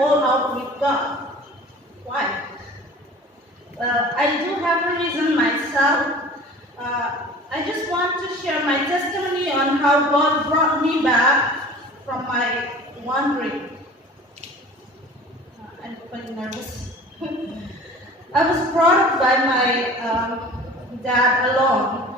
fall out with God. Why? I do have a reason myself. I just want to share my testimony on how God brought me back from my wandering. I'm quite nervous. I was brought up by my dad alone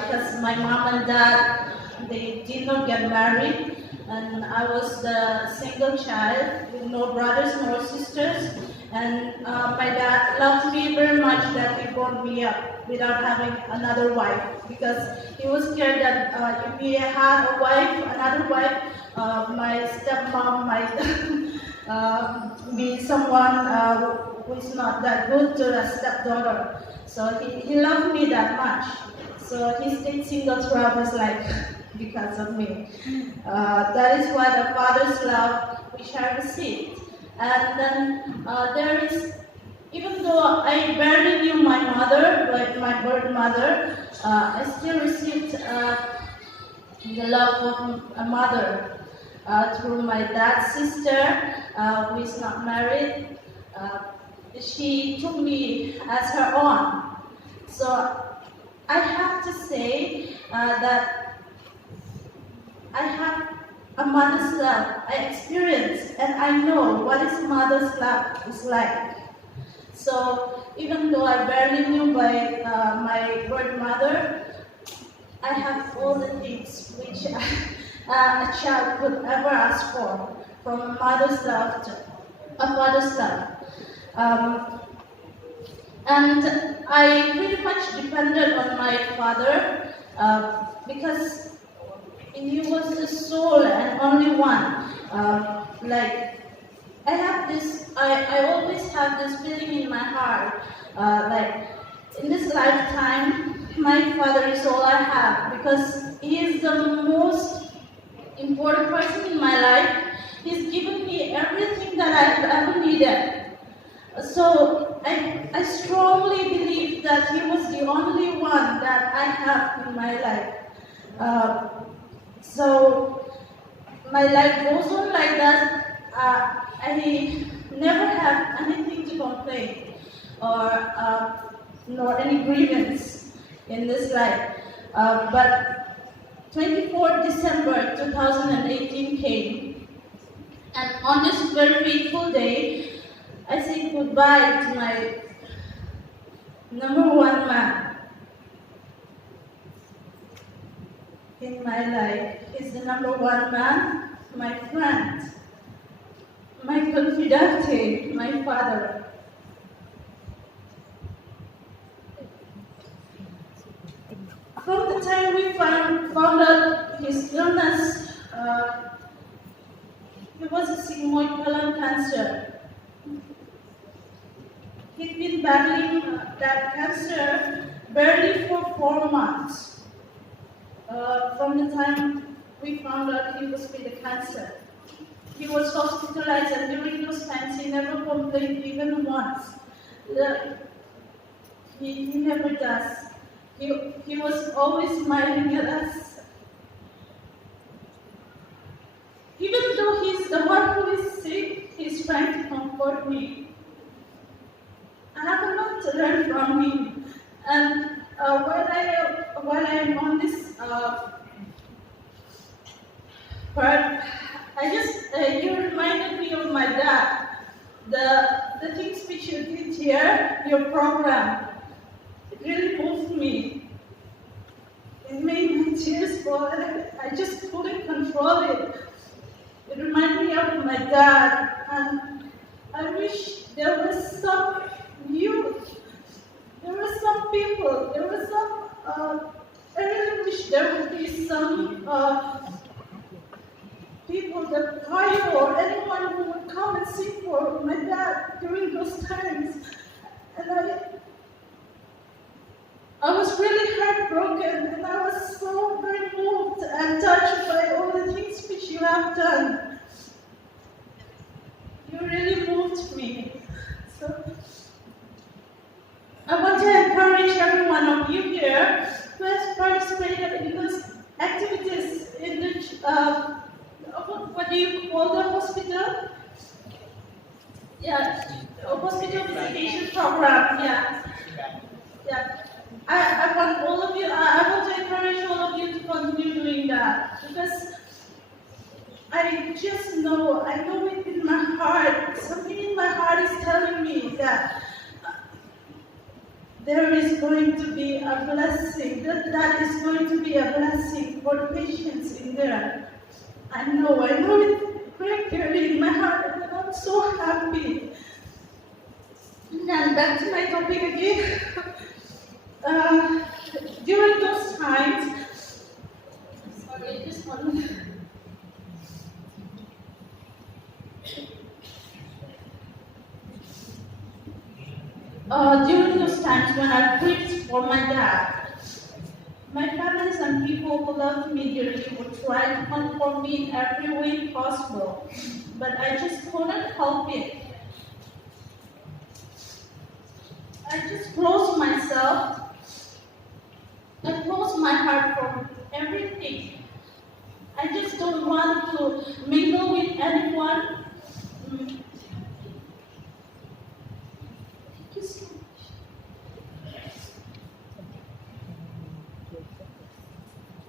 because my mom and dad, they did not get married, and I was the single child with no brothers nor sisters. And my dad loved me very much that he brought me up without having another wife, because he was scared that if he had a wife, another wife, my stepmom might be someone who is not that good to a stepdaughter. So he loved me that much. So he stayed single throughout his life because of me. That is why the Father's love which I received. And then there is, even though I barely knew my mother, like my birth mother, I still received the love of a mother through my dad's sister, who is not married. She took me as her own. So I have to say that I have a mother's love. I experience and I know what is mother's love is like. So even though I barely knew by my birth mother, I have all the things which a child would ever ask for, from a mother's love to a father's love. And I pretty much depended on my father because he was the sole and only one. Like I have this, I always have this feeling in my heart, like in this lifetime, my father is all I have, because he is the most important person in my life. He's given me everything that I've ever needed. So I strongly believe that he was the only one that I have in my life. So my life goes on like that. I never have anything to complain or nor any grievance in this life. But 24th December 2018 came, and on this very fateful day, I say goodbye to my number one man in my life. He's the number one man, my friend, my confidante, my father. From the time we found out his illness, it was a sigmoid colon cancer. He'd been battling that cancer barely for 4 months. From the time we found out he was with the cancer. He was hospitalized, and during those times he never complained even once. He never does. He was always smiling at us. Even though he's the one who is sick, he's trying to comfort me. I have a lot to learn from him. And while I'm on this part, you reminded me of my dad. The things which you did here, your program, it really moved me. It made my tears fall, and I just couldn't control it. It reminded me of my dad, and I wish there was some youth, there were some people, there were some, I really wish there would be some people, the choir or anyone who would come and sing for my dad during those times. And I was really heartbroken, and I was so very moved and touched by all the things which you have done. You really moved me. So I want to encourage every one of you here who has participated in those activities in the, what do you call the hospital? Yeah, hospital visitation program. Yeah, yeah. I want all of you. I want to encourage all of you to continue doing that because I just know. I know it in my heart. Something in my heart is telling me that there is going to be a blessing. That is going to be a blessing for patients in there. I know it very clearly in my heart, and I'm so happy. And back to my topic again. During those times, sorry, this one. During those times when I preached for my dad, my families and people who loved me dearly would try to comfort me in every way possible, but I just couldn't help it. I just closed myself. I closed my heart from everything. I just don't want to mingle with anyone. Thank you so much.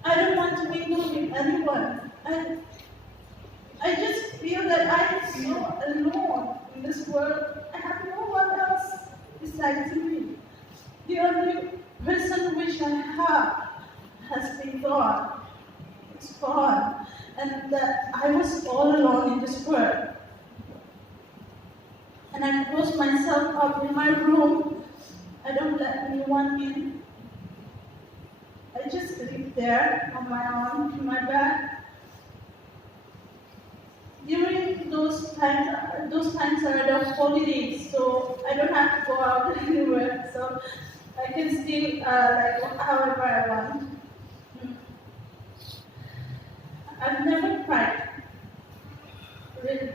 I don't want to mingle with anyone. I just feel that I'm so alone in this world. I have no one else besides me. The only person which I have has been gone. It's gone. And that I was all alone in this world. And I close myself up in my room. I don't let anyone in. I just live there on my own, in my bed. During those times are the holidays, so I don't have to go out anywhere. So I can still like however I want. I've never cried. Really.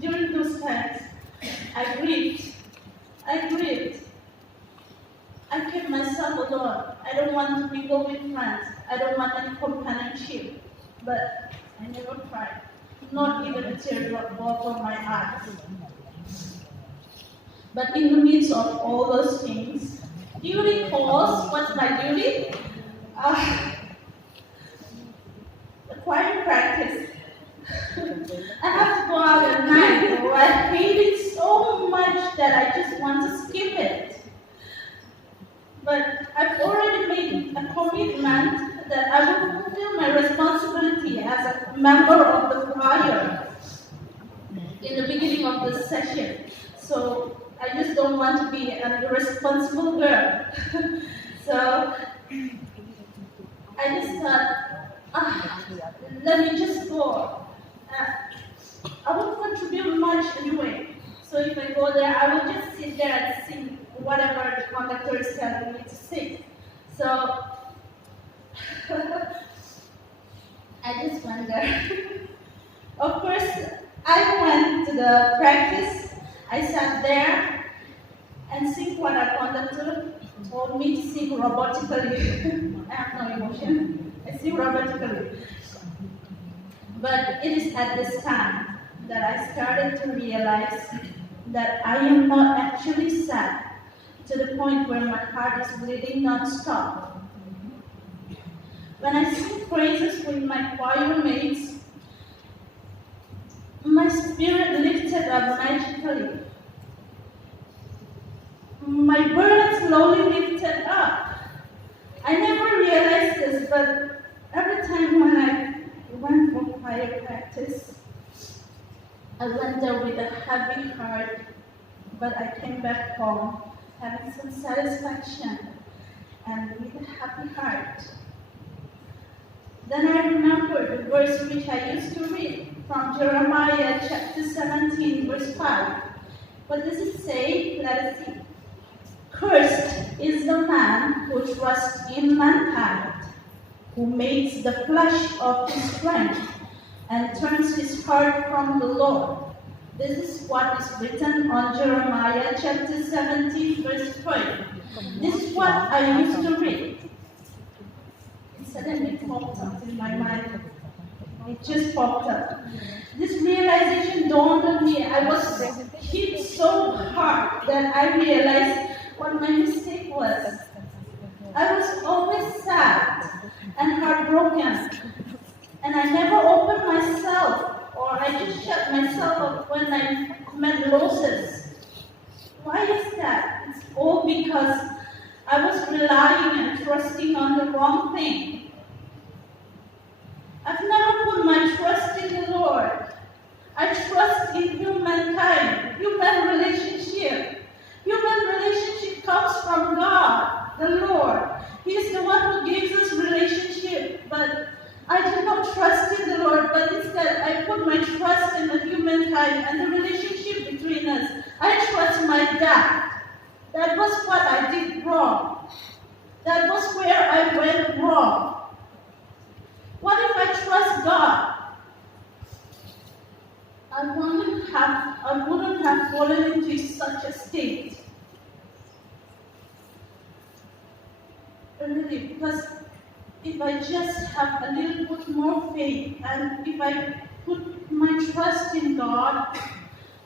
During those times, I grieved. I kept myself alone. I don't want to mingle with friends. I don't want any companionship. But I never cried. Not even a teardrop fall from my eyes. But in the midst of all those things, duty calls. What's my duty? Choir practice. I have to go out at night. I hate it so much that I just want to skip it. But I've already made a commitment that I will fulfill my responsibility as a member of the choir in the beginning of the session. So I just don't want to be an irresponsible girl. So I just thought, let me just go. I won't contribute much anyway. So if I go there, I will just sit there and sing whatever the conductor is telling me to sing. So I just went there. Of course, I went to the practice. I sat there and sing what our conductor told me to sing robotically. I have no emotion. I sing robotically. But it is at this time that I started to realize that I am not actually sad to the point where my heart is bleeding non-stop. When I sing praises with my choir mates, my spirit lifted up magically. My burden slowly lifted up. I never realized this, but every time when I went for choir practice, I went there with a heavy heart, but I came back home having some satisfaction and with a happy heart. Then I remembered the verse which I used to read from Jeremiah chapter 17, verse 5. What does it say? Let us see. Cursed is the man who trusts in mankind, who makes the flesh of his strength and turns his heart from the Lord. This is what is written on Jeremiah chapter 17, verse 5. This is what I used to read. It suddenly popped up in my mind. It just popped up. this realization dawned on me. I was hit so hard that I realized what my mistake was. I was always sad and heartbroken, and I never opened myself, or I just shut myself up when I met losses. Why is that? It's all because I was relying and trusting on the wrong thing. I've never put my trust in the Lord. I trust in humankind, human relationship. Human relationship comes from God, the Lord. He is the one who gives us relationship. But I did not trust in the Lord, but instead I put my trust in the humankind and the relationship between us. I trust my dad. That was what I did wrong. That was where I went wrong. What if I trust God? I wouldn't have fallen into such a state. Really, because if I just have a little bit more faith, and if I put my trust in God,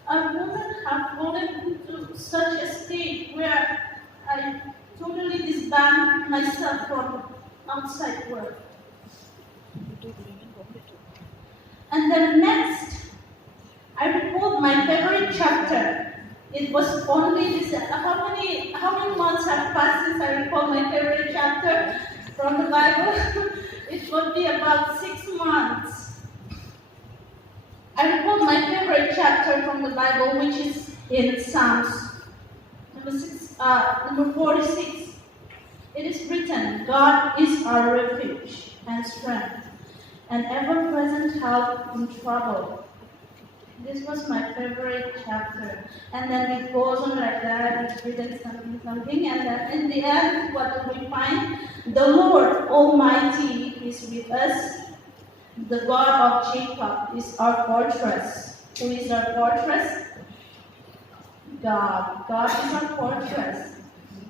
I wouldn't have fallen into such a state where I totally disband myself from outside world. And then next, I recalled my favorite chapter. It was only this. How many months have passed since I recalled my favorite chapter from the Bible? It would be about 6 months. I recalled my favorite chapter from the Bible, which is in Psalms number 46. It is written, "God is our refuge and strength, an ever-present help in trouble." This was my favorite chapter. And then it goes on like that, it's written something, and then in the end, what do we find? The Lord Almighty is with us. The God of Jacob is our fortress. Who is our fortress? God. God is our fortress.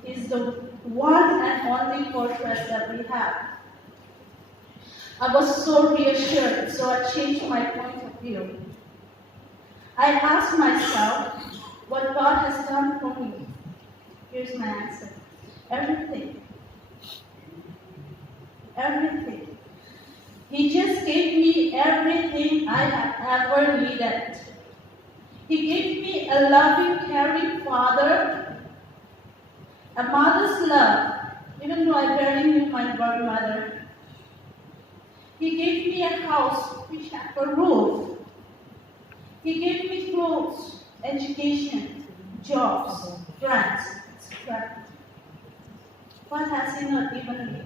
Is the one and only fortress that we have. I was so reassured, so I changed my point of view. I asked myself what God has done for me. Here's my answer. Everything. Everything. He just gave me everything I had ever needed. He gave me a loving, caring father, a mother's love, even though I barely knew my birth mother. He gave me a house which had a roof. He gave me clothes, education, jobs, friends, etc. What has He not given me?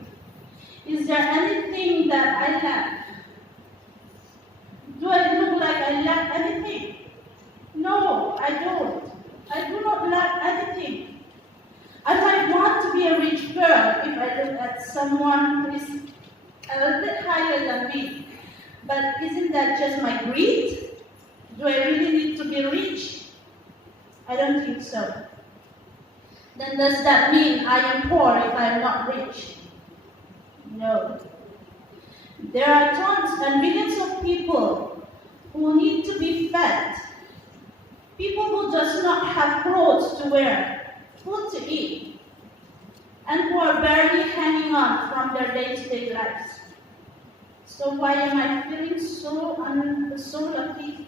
Is there anything that I lack? Do I look like I lack anything? No, I don't. I do not lack anything. I might want to be a rich girl if I look at someone who is a little bit higher than me. But isn't that just my greed? Do I really need to be rich? I don't think so. Then does that mean I am poor if I am not rich? No. There are tons and millions of people who need to be fed. People who does not have clothes to wear, food to eat, and who are barely hanging on from their day-to-day lives. So why am I feeling so lucky?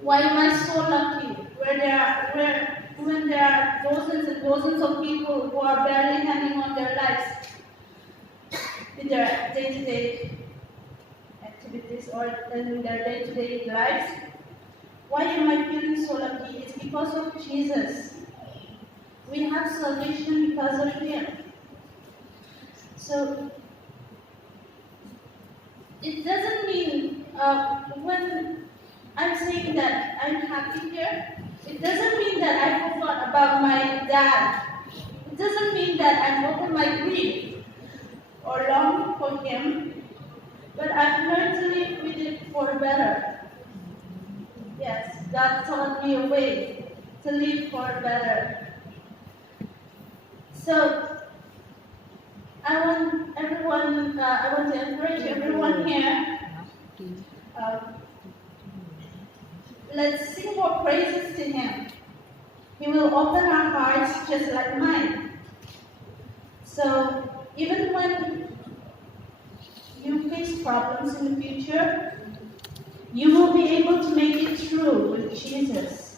Why am I so lucky? When there are dozens and dozens of people who are barely hanging on their lives in their day-to-day activities or in their day-to-day lives. Why am I feeling so lucky? It's because of Jesus. We have salvation because of Him. So it doesn't mean when I'm saying that I'm happy here, it doesn't mean that I forgot about my dad. It doesn't mean that I'm over my grief or longing for him, but I've learned to live with it for better. Yes, God taught me a way to live for better. So I want to encourage everyone here let's sing more praises to Him. He will open our hearts just like mine. So even when you face problems in the future, you will be able to make it through with Jesus.